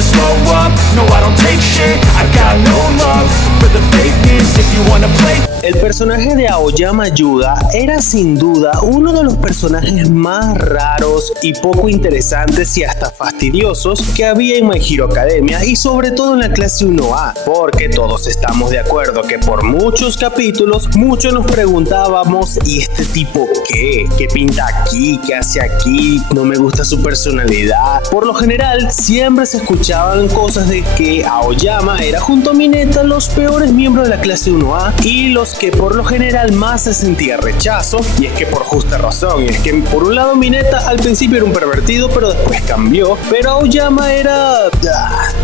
never slow up, no I don't take shit, I got no love for the fakeness. If you wanna play. El personaje de Aoyama Yuga era sin duda uno de los personajes más raros y poco interesantes y hasta fastidiosos que había en My Hero Academia y sobre todo en la clase 1A, porque todos estamos de acuerdo que por muchos capítulos muchos nos preguntábamos ¿y este tipo qué? ¿Qué pinta aquí? ¿Qué hace aquí? No me gusta su personalidad. Por lo general siempre se escuchaban cosas de que Aoyama era junto a Mineta los peores miembros de la clase 1A y los que por lo general más se sentía rechazo, y es que por justa razón, y es que por un lado Mineta al principio era un pervertido pero después cambió, pero Aoyama era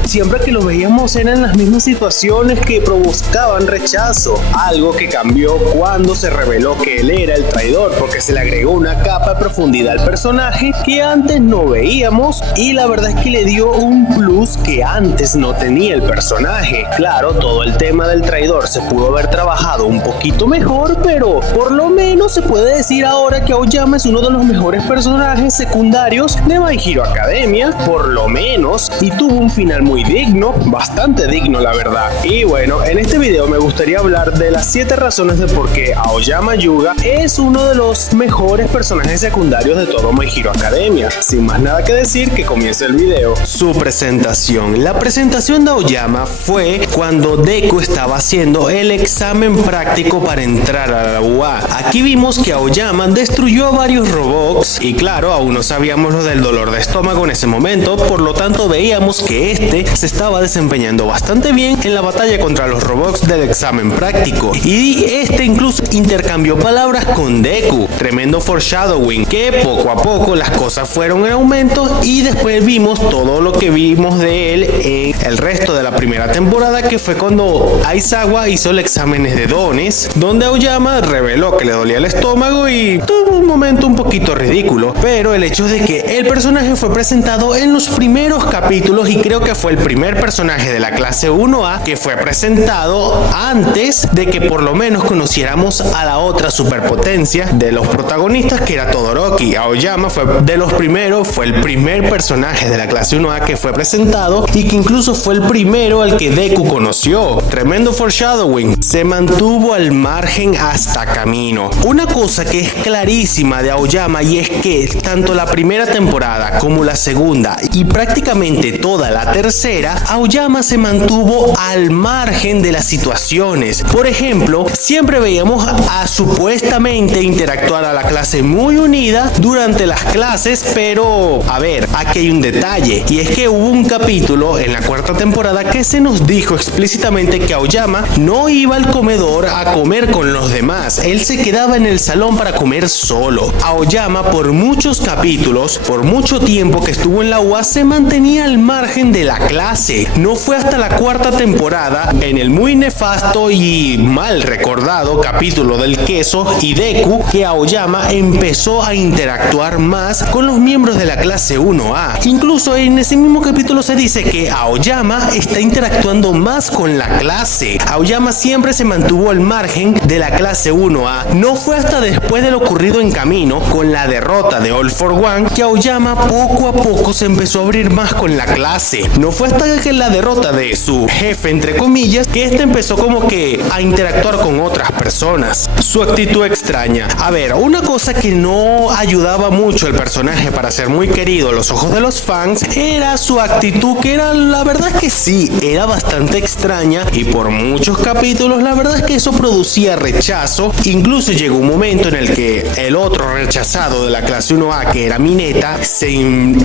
siempre que lo veíamos eran las mismas situaciones que provocaban rechazo, algo que cambió cuando se reveló que él era el traidor porque se le agregó una capa de profundidad al personaje que antes no veíamos y la verdad es que le dio un plus que antes no tenía el personaje. Claro, todo el tema del traidor se pudo haber trabajado un poquito mejor, pero por lo menos se puede decir ahora que Aoyama es uno de los mejores personajes secundarios de My Hero Academia, por lo menos, y tuvo un final muy digno, bastante digno la verdad. Y bueno, en este video me gustaría hablar de las 7 razones de por qué Aoyama Yuga es uno de los mejores personajes secundarios de todo My Hero Academia. Sin más nada que decir, que comience el video. Su presentación. La presentación de Aoyama fue cuando Deku estaba haciendo el examen práctico para entrar a la UA. Aquí vimos que Aoyama destruyó a varios robots y claro, aún no sabíamos lo del dolor de estómago en ese momento, por lo tanto veíamos que este se estaba desempeñando bastante bien en la batalla contra los robots del examen práctico y este incluso intercambió palabras con Deku, tremendo foreshadowing, que poco a poco las cosas fueron en aumento y después vimos todo lo que vimos de él en el resto de la primera temporada, que fue cuando Aizawa hizo el exámenes de dones, donde Aoyama reveló que le dolía el estómago y tuvo un momento un poquito ridículo, pero el hecho de que el personaje fue presentado en los primeros capítulos y creo que fue el primer personaje de la clase 1A que fue presentado antes de que por lo menos conociéramos a la otra superpotencia de los protagonistas, que era Todoroki. Aoyama fue de los primeros, fue el primer personaje de la clase 1A que fue presentado y que incluso fue el primero al que Deku conoció. Tremendo foreshadowing. Se mantuvo al margen hasta camino. Una cosa que es clarísima de Aoyama y es que tanto la primera temporada como la segunda y prácticamente toda la tercera, Aoyama se mantuvo al margen de las situaciones. Por ejemplo, siempre veíamos a supuestamente interactuar a la clase muy unida durante las clases, pero a ver, aquí hay un detalle y es que hubo un capítulo en la cuarta temporada que se nos dijo explícitamente que Aoyama no iba al comedor a comer con los demás, él se quedaba en el salón para comer solo. Aoyama por muchos capítulos, por mucho tiempo que estuvo en la UA, se mantenía al margen de la clase. No fue hasta la cuarta temporada, en el muy nefasto y mal recordado capítulo del queso y Deku, que Aoyama empezó a interactuar más con los miembros de la clase 1A. Incluso en ese mismo capítulo se dice que Aoyama está interactuando más con la clase. Aoyama siempre se mantuvo al margen de la clase 1A. No fue hasta después de lo ocurrido en Camino, con la derrota de All for One, que Aoyama poco a poco se empezó a abrir más con la clase. No fue hasta que la derrota de su jefe, entre comillas, que este empezó como que a interactuar con otras personas. Su actitud extraña. A ver, una cosa que no ayudaba mucho al personaje para ser muy querido a los ojos de los fans era su actitud, que era, la verdad es que sí, era bastante extraña y por muchos capítulos la verdad es que eso producía rechazo. Incluso llegó un momento en el que el otro rechazado de la clase 1A, que era Mineta, se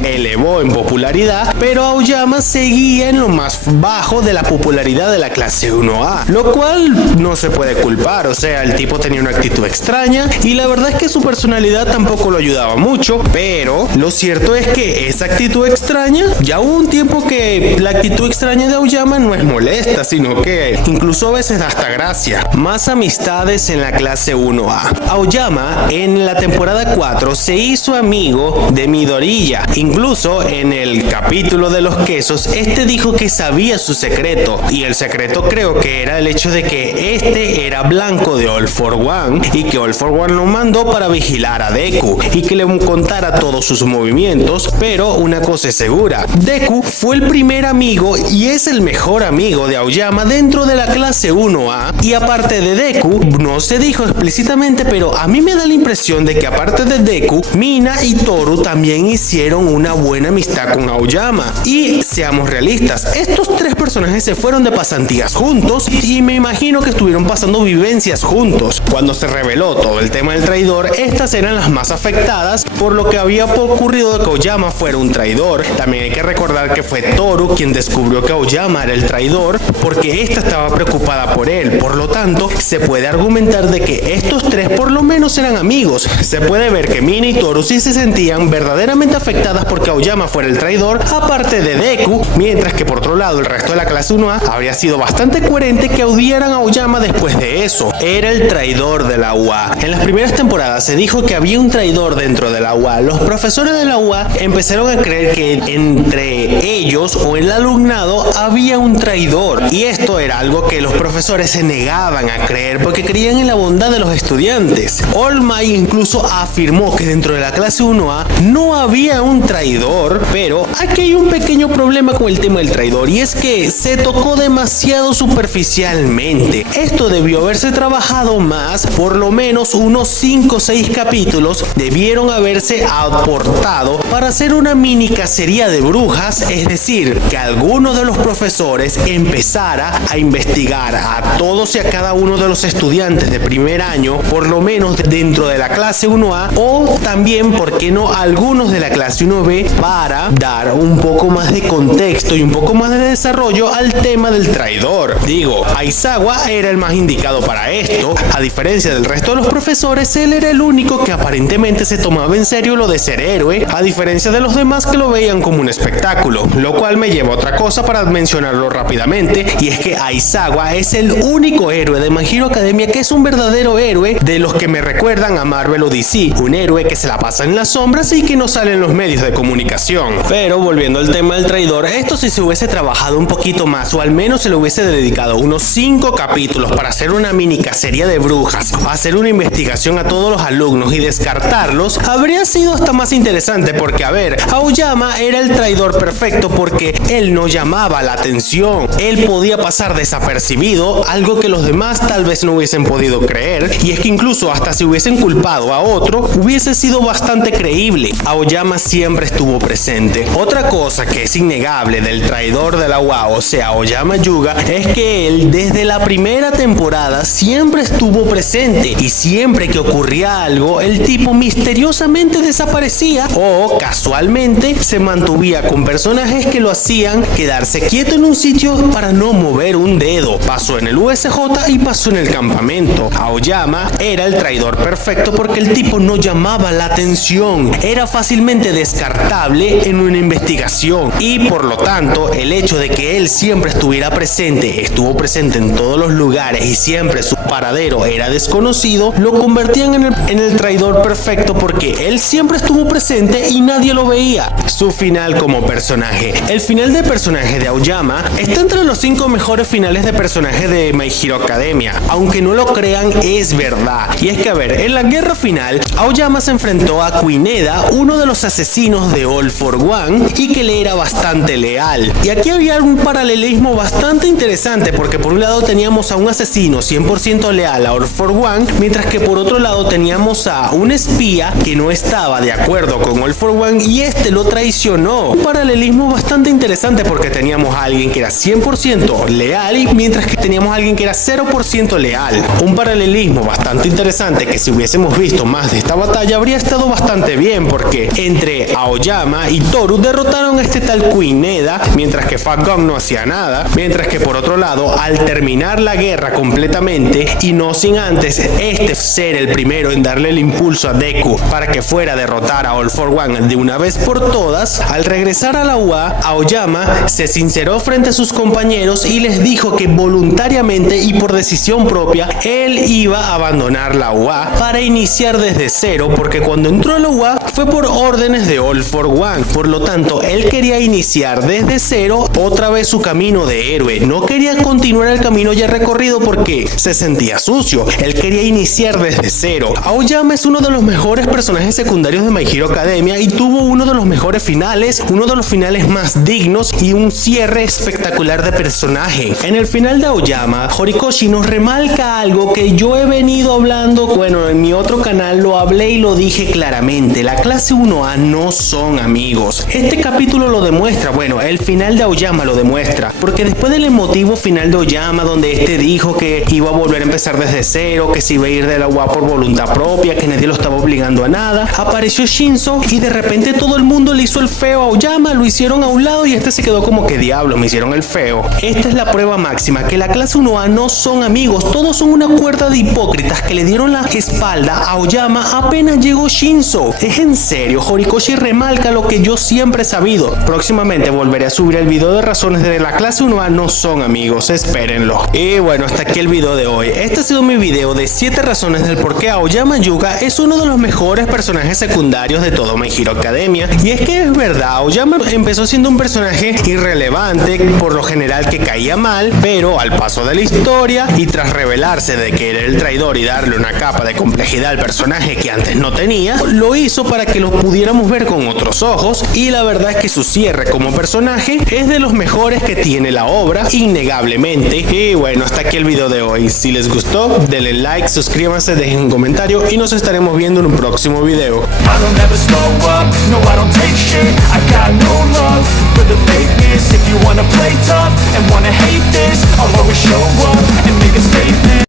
elevó en popularidad, pero Aoyama seguía en lo más bajo de la popularidad de la clase 1A, lo cual no se puede culpar. O sea, el tipo tenía una actitud extraña y la verdad es que su personalidad tampoco lo ayudaba mucho, pero lo cierto es que esa actitud extraña, ya hubo un tiempo que la actitud extraña de Aoyama no es molesta, sino que incluso a veces da hasta gracia. Más amistades en la clase 1A. Aoyama en la temporada 4 se hizo amigo de Midoriya. Incluso en el capítulo de los quesos, este dijo que sabía su secreto, y el secreto creo que era el hecho de que este era blanco de All for One y que All for One lo mandó para vigilar a Deku y que le contara todos sus movimientos. Pero una cosa es segura, Deku fue el primer amigo y es el mejor amigo de Aoyama dentro de la clase 1A, y aparte de Deku, no se dijo explícitamente, pero a mí me da la impresión de que aparte de Deku, Mina y Toru también hicieron una buena amistad con Aoyama. Y seamos realistas, estos tres personajes se fueron de pasantías juntos y me imagino que estuvieron pasando vivencias juntos. Cuando se reveló todo el tema del traidor, estas eran las más afectadas por lo que había ocurrido de que Aoyama fuera un traidor. También hay que recordar que fue Toru quien descubrió que Aoyama era el traidor porque esta estaba preocupada por él. Por lo tanto, se puede argumentar de que estos tres por lo menos eran amigos. Se puede ver que Mina y Toru sí se sentían verdaderamente afectadas porque Aoyama fuera el traidor, aparte de Deku, mientras que por otro lado el resto de la clase 1A habría sido bastante coherente que odiaran a Aoyama después de eso. Era el traidor de la UA. En las primeras temporadas se dijo que había un traidor dentro de la UA. Los profesores de la UA empezaron a creer que entre ellos o el alumnado había un traidor, y esto era algo que los profesores se negaban a creer porque creían en la bondad de los estudiantes. All Might incluso afirmó que dentro de la clase 1A no había un traidor, pero aquí hay un pequeño problema con el tema del traidor, y es que se tocó demasiado superficialmente. Esto debió haberse trabajado más, por lo menos unos 5 o 6 capítulos debieron haberse aportado para hacer una mini cacería de brujas, es decir, que alguno de los profesores empezara a investigar a todos y a cada uno de los estudiantes de primer año, por lo menos dentro de la clase 1A, o también, ¿por qué no?, algunos de la clase 1B, para dar un poco más de contexto y un poco más de desarrollo al tema del traidor. Digo, Aizawa era el más indicado para esto. A diferencia del resto de los profesores, él era el único que aparentemente se tomaba en serio lo de ser héroe, a diferencia de los demás que lo veían como un espectáculo, lo cual me lleva a otra cosa para mencionarlo rápidamente, y es que Aizawa es el único héroe de My Hero Academia que es un verdadero héroe de los que me recuerdan a Marvel o DC, un héroe que se la pasa en las sombras y que no sale en los medios de comunicación. Pero volviendo al tema del traidor, esto si se hubiese trabajado un poquito más, o al menos se le hubiese dedicado unos 5 capítulos para hacer una mini cacería de brujas, hacer una investigación a todos los alumnos y descartarlos, habría sido hasta más interesante, porque a ver, Aoyama era el traidor perfecto porque él no llamaba la atención, él podía pasar desapercibido, algo que los demás tal vez no hubiesen podido creer, y es que incluso hasta si hubiesen culpado a otro, hubiese sido bastante creíble. Aoyama siempre estuvo presente. Otra cosa que es innegable del traidor de la UA, o sea, Aoyama Yuga, es que él desde la primera temporada siempre estuvo presente, y siempre que ocurría algo, el tipo misteriosamente desaparecía o casualmente se mantuvía con personajes que lo hacían quedarse quieto en un sitio para no mover un dedo. Pasó en el USJ y pasó en el campamento. Aoyama era el traidor perfecto porque el tipo no llamaba la atención, era fácilmente descartable en una investigación, y por lo tanto el hecho de que él siempre estuviera presente, estuvo presente en todos los lugares y siempre su paradero era desconocido, lo convertían en el traidor perfecto porque él siempre estuvo presente y nadie lo veía. Su final como personaje. El final de personaje de Aoyama está entre los 5 mejores finales de personaje de My Hero Academia. Aunque no lo crean, es verdad. Y es que a ver, en la guerra final, Aoyama se enfrentó a Kuineda, uno de los asesinos de All for One, y que le era bastante leal. Y aquí había un paralelismo bastante interesante, porque por un lado teníamos a un asesino 100% leal a All for One, mientras que por otro lado teníamos a un espía que no estaba de acuerdo con All for One y este lo traicionó. Un paralelismo bastante interesante porque teníamos a alguien que era 100% leal y mientras que teníamos a alguien que era 0% leal. Un paralelismo bastante interesante que si hubiésemos visto más de esta batalla habría estado bastante bien, porque entre Aoyama y Toru derrotaron a este tal Kuineda, mientras que Fat Gun no hacía nada, mientras que por otro lado, al terminar la guerra completamente y no sin antes este ser el primero en darle el impulso a Deku para que fuera a derrotar a All for One de una vez por todas, al regresar a la UA, Aoyama se sinceró frente a sus compañeros y les dijo que voluntariamente y por decisión propia él iba a abandonar la UA para iniciar desde cero, porque cuando entró a la UA fue por órdenes de All for One. Por lo tanto, él quería iniciar empezar desde cero otra vez su camino de héroe. No quería continuar el camino ya recorrido porque se sentía sucio. Él quería iniciar desde cero. Aoyama es uno de los mejores personajes secundarios de My Hero Academia y tuvo uno de los mejores finales, uno de los finales más dignos y un cierre espectacular de personaje. En el final de Aoyama, Horikoshi nos remarca algo que yo he venido hablando, bueno, en mi otro canal lo hablé y lo dije claramente: la clase 1A no son amigos. Este capítulo lo demuestra, bueno, el final de Aoyama lo demuestra, porque después del emotivo final de Aoyama, donde este dijo que iba a volver a empezar desde cero, que se iba a ir de la UA por voluntad propia, que nadie lo estaba obligando a nada, apareció Shinso y de repente todo el mundo le hizo el feo a Aoyama, lo hicieron a un lado y este se quedó como que diablo, me hicieron el feo. Esta es la prueba máxima, que la clase 1A no son amigos, todos son una cuerda de hipócritas que le dieron la espalda a Aoyama apenas llegó Shinso. Es en serio, Horikoshi remarca lo que yo siempre he sabido. Próximamente volveré a subir el video de razones de la clase 1A no son amigos, espérenlo. Y bueno, hasta aquí el video de hoy. Este ha sido mi video de 7 razones del por qué Aoyama Yuga es uno de los mejores personajes secundarios de todo My Hero Academia. Y es que es verdad, Aoyama empezó siendo un personaje irrelevante, por lo general que caía mal, pero al paso de la historia y tras revelarse de que era el traidor y darle una capa de complejidad al personaje que antes no tenía, lo hizo para que lo pudiéramos ver con otros ojos, y la verdad es que su cierre como personaje es de los mejores que tiene la obra, innegablemente. Y bueno, hasta aquí el video de hoy. Si les gustó, denle like, suscríbanse, dejen un comentario y nos estaremos viendo en un próximo video. I don't ever slow up, no I don't take shit. I got no love for the fakeness. If you wanna play tough and wanna hate this, I'll always show up.